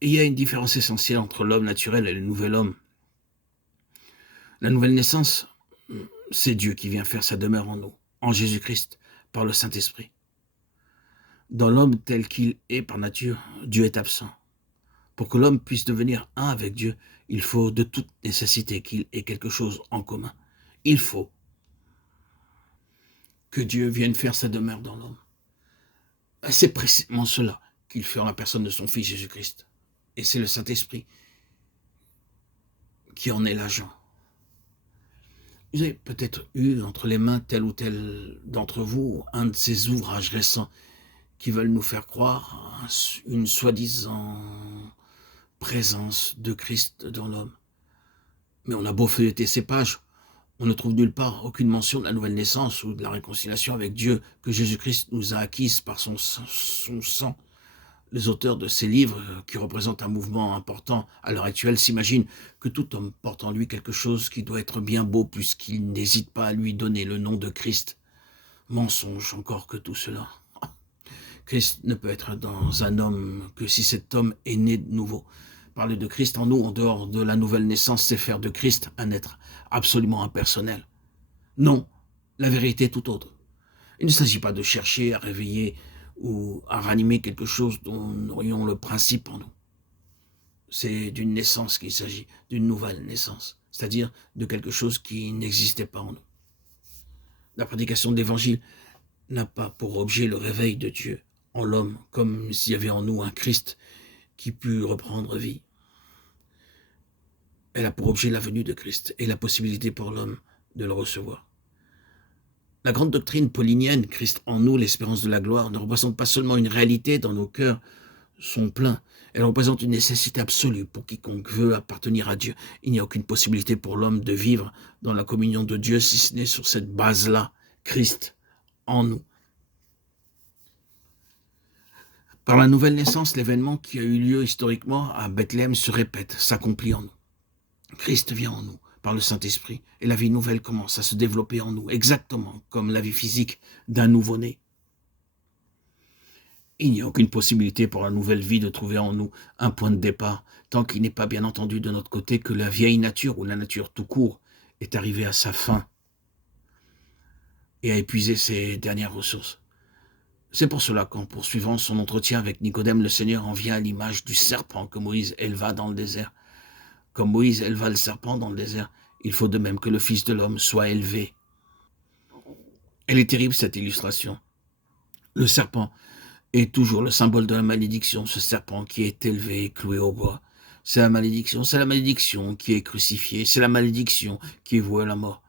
Et il y a une différence essentielle entre l'homme naturel et le nouvel homme. La nouvelle naissance, c'est Dieu qui vient faire sa demeure en nous, en Jésus-Christ, par le Saint-Esprit. Dans l'homme tel qu'il est par nature, Dieu est absent. Pour que l'homme puisse devenir un avec Dieu, il faut de toute nécessité qu'il ait quelque chose en commun. Il faut que Dieu vienne faire sa demeure dans l'homme. C'est précisément cela qu'il fait en la personne de son Fils Jésus-Christ. Et c'est le Saint-Esprit qui en est l'agent. Vous avez peut-être eu entre les mains tel ou tel d'entre vous un de ces ouvrages récents qui veulent nous faire croire à une soi-disant présence de Christ dans l'homme. Mais on a beau feuilleter ces pages, on ne trouve nulle part aucune mention de la nouvelle naissance ou de la réconciliation avec Dieu que Jésus-Christ nous a acquise par son sang. Les auteurs de ces livres, qui représentent un mouvement important à l'heure actuelle, s'imaginent que tout homme porte en lui quelque chose qui doit être bien beau puisqu'il n'hésite pas à lui donner le nom de Christ. Mensonge encore que tout cela. Christ ne peut être dans un homme que si cet homme est né de nouveau. Parler de Christ en nous, en dehors de la nouvelle naissance, c'est faire de Christ un être absolument impersonnel. Non, la vérité est tout autre. Il ne s'agit pas de chercher à réveiller ou à ranimer quelque chose dont nous aurions le principe en nous. C'est d'une naissance qu'il s'agit, d'une nouvelle naissance, c'est-à-dire de quelque chose qui n'existait pas en nous. La prédication de l'Évangile n'a pas pour objet le réveil de Dieu en l'homme, comme s'il y avait en nous un Christ qui put reprendre vie. Elle a pour objet la venue de Christ et la possibilité pour l'homme de le recevoir. La grande doctrine paulinienne, Christ en nous, l'espérance de la gloire, ne représente pas seulement une réalité dans nos cœurs sont pleins, elle représente une nécessité absolue pour quiconque veut appartenir à Dieu. Il n'y a aucune possibilité pour l'homme de vivre dans la communion de Dieu si ce n'est sur cette base-là, Christ en nous. Par la nouvelle naissance, l'événement qui a eu lieu historiquement à Bethléem se répète, s'accomplit en nous. Christ vient en nous par le Saint-Esprit et la vie nouvelle commence à se développer en nous, exactement comme la vie physique d'un nouveau-né. Il n'y a aucune possibilité pour la nouvelle vie de trouver en nous un point de départ, tant qu'il n'est pas bien entendu de notre côté que la vieille nature, ou la nature tout court, est arrivée à sa fin et a épuisé ses dernières ressources. C'est pour cela qu'en poursuivant son entretien avec Nicodème, le Seigneur en vient à l'image du serpent que Moïse éleva dans le désert. Comme Moïse éleva le serpent dans le désert, il faut de même que le Fils de l'homme soit élevé. Elle est terrible, cette illustration. Le serpent est toujours le symbole de la malédiction, ce serpent qui est élevé et cloué au bois. C'est la malédiction qui est crucifiée, c'est la malédiction qui est vouée à la mort.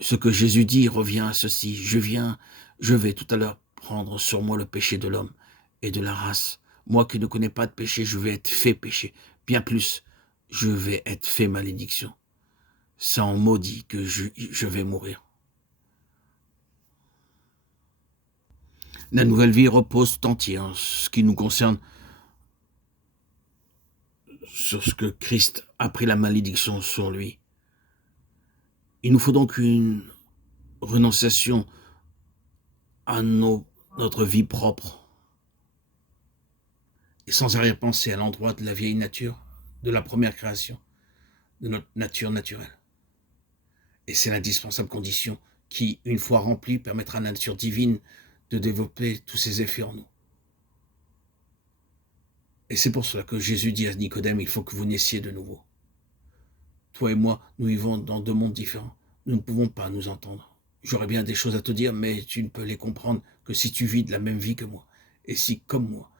Ce que Jésus dit revient à ceci, je vais tout à l'heure prendre sur moi le péché de l'homme et de la race. Moi qui ne connais pas de péché, je vais être fait péché. Bien plus, je vais être fait malédiction. C'est en maudit que je vais mourir. La nouvelle vie repose entière en ce qui nous concerne sur ce que Christ a pris la malédiction sur lui. Il nous faut donc une renonciation à notre vie propre et sans arrière-pensée à l'endroit de la vieille nature, de la première création, de notre nature naturelle. Et c'est l'indispensable condition qui, une fois remplie, permettra à la nature divine de développer tous ses effets en nous. Et c'est pour cela que Jésus dit à Nicodème, il faut que vous naissiez de nouveau. Toi et moi, nous vivons dans deux mondes différents. Nous ne pouvons pas nous entendre. J'aurais bien des choses à te dire, mais tu ne peux les comprendre que si tu vis de la même vie que moi. Et si, comme moi,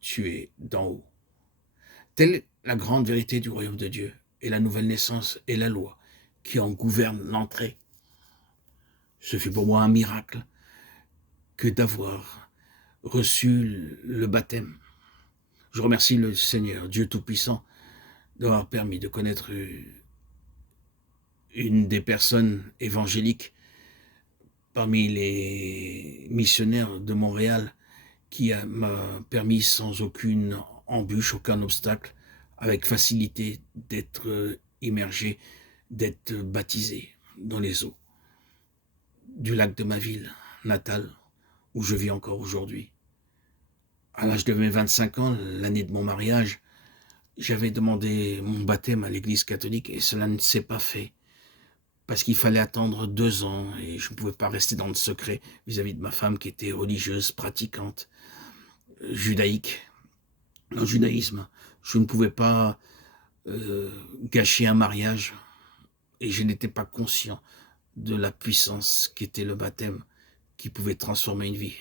tu es d'en haut. Telle est la grande vérité du royaume de Dieu. Et la nouvelle naissance et la loi qui en gouverne l'entrée. Ce fut pour moi un miracle que d'avoir reçu le baptême. Je remercie le Seigneur, Dieu Tout-Puissant, d'avoir permis de connaître une des personnes évangéliques parmi les missionnaires de Montréal qui m'a permis sans aucune embûche, aucun obstacle, avec facilité d'être immergé, d'être baptisé dans les eaux du lac de ma ville natale où je vis encore aujourd'hui. À l'âge de mes 25 ans, l'année de mon mariage, J'avais demandé mon baptême à l'église catholique et cela ne s'est pas fait. Parce qu'il fallait attendre 2 ans et je ne pouvais pas rester dans le secret vis-à-vis de ma femme qui était religieuse, pratiquante, judaïque. Dans le judaïsme, je ne pouvais pas gâcher un mariage et je n'étais pas conscient de la puissance qu'était le baptême qui pouvait transformer une vie.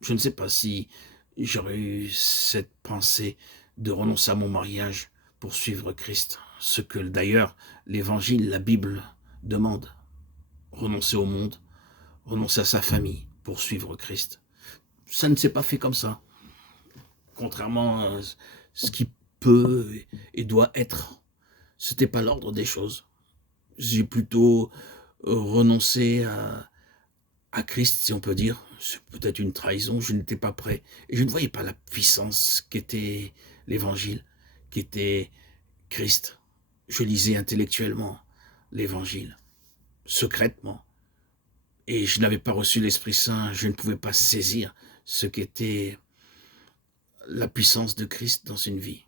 Je ne sais pas si j'aurais eu cette pensée de renoncer à mon mariage pour suivre Christ, ce que d'ailleurs l'évangile, la Bible demande. Renoncer au monde, renoncer à sa famille pour suivre Christ. Ça ne s'est pas fait comme ça, contrairement à ce qui peut et doit être. C'était pas l'ordre des choses. J'ai plutôt renoncé à Christ, si on peut dire. C'est peut-être une trahison, je n'étais pas prêt. Et je ne voyais pas la puissance qu'était l'évangile, qu'était Christ. Je lisais intellectuellement l'évangile, secrètement. Et je n'avais pas reçu l'Esprit Saint, je ne pouvais pas saisir ce qu'était la puissance de Christ dans une vie.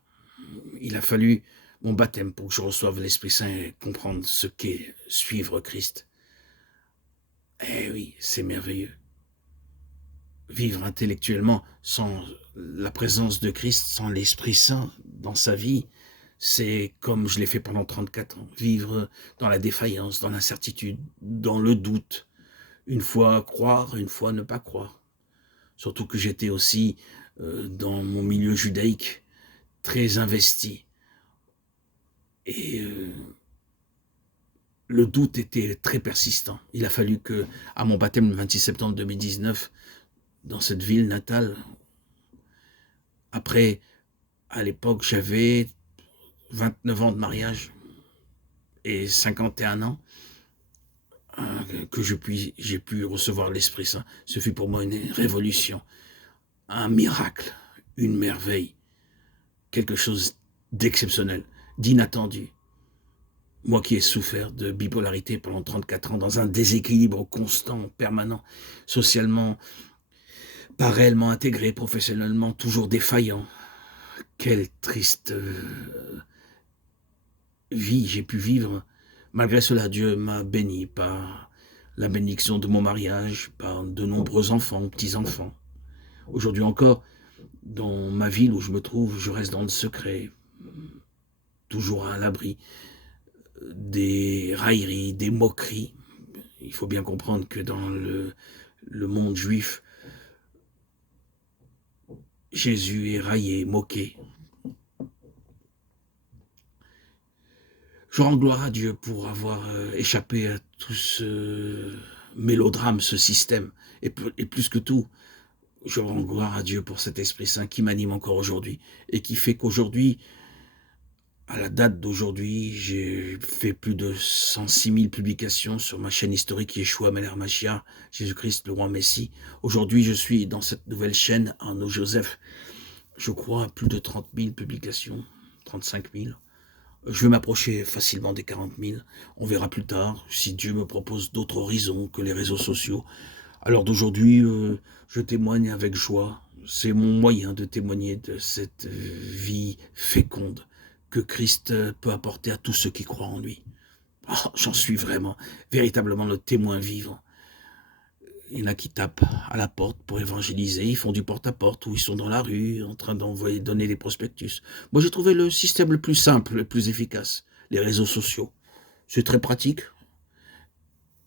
Il a fallu mon baptême pour que je reçoive l'Esprit Saint et comprendre ce qu'est suivre Christ. Eh oui, c'est merveilleux. Vivre intellectuellement sans la présence de Christ, sans l'Esprit Saint dans sa vie, c'est comme je l'ai fait pendant 34 ans. Vivre dans la défaillance, dans l'incertitude, dans le doute. Une fois croire, une fois ne pas croire. Surtout que j'étais aussi dans mon milieu judaïque très investi. Et le doute était très persistant. Il a fallu que, à mon baptême le 26 septembre 2019, dans cette ville natale, après, à l'époque, j'avais 29 ans de mariage et 51 ans, que j'ai pu recevoir l'Esprit Saint. Ce fut pour moi une révolution, un miracle, une merveille, quelque chose d'exceptionnel, d'inattendu. Moi qui ai souffert de bipolarité pendant 34 ans, dans un déséquilibre constant, permanent, socialement, pas réellement intégré, professionnellement, toujours défaillant. Quelle triste vie j'ai pu vivre. Malgré cela, Dieu m'a béni par la bénédiction de mon mariage, par de nombreux enfants, petits-enfants. Aujourd'hui encore, dans ma ville où je me trouve, je reste dans le secret, toujours à l'abri des railleries, des moqueries. Il faut bien comprendre que dans le monde juif, Jésus est raillé, moqué. Je rends gloire à Dieu pour avoir échappé à tout ce mélodrame, ce système. Et plus que tout, je rends gloire à Dieu pour cet Esprit Saint qui m'anime encore aujourd'hui et qui fait qu'aujourd'hui, à la date d'aujourd'hui, j'ai fait plus de 106 000 publications sur ma chaîne historique Yeshua Melech Mashiach, Jésus-Christ, le roi Messie. Aujourd'hui, je suis dans cette nouvelle chaîne, Arnaud Joseph, je crois, à plus de 30 000 publications, 35 000. Je vais m'approcher facilement des 40 000. On verra plus tard si Dieu me propose d'autres horizons que les réseaux sociaux. Alors d'aujourd'hui, je témoigne avec joie. C'est mon moyen de témoigner de cette vie féconde que Christ peut apporter à tous ceux qui croient en lui. Oh, j'en suis vraiment, véritablement le témoin vivant. Il y en a qui tapent à la porte pour évangéliser, ils font du porte-à-porte ou ils sont dans la rue en train d'envoyer, donner des prospectus. Moi, j'ai trouvé le système le plus simple, le plus efficace, les réseaux sociaux. C'est très pratique.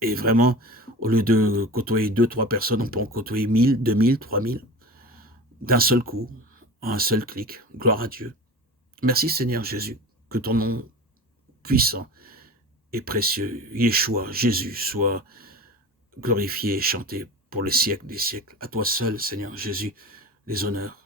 Et vraiment, au lieu de côtoyer 2-3 personnes, on peut en côtoyer 1000, 2000, 3000, d'un seul coup, en un seul clic. Gloire à Dieu. Merci Seigneur Jésus, que ton nom puissant et précieux, Yeshua, Jésus, soit glorifié et chanté pour les siècles des siècles. À toi seul, Seigneur Jésus, les honneurs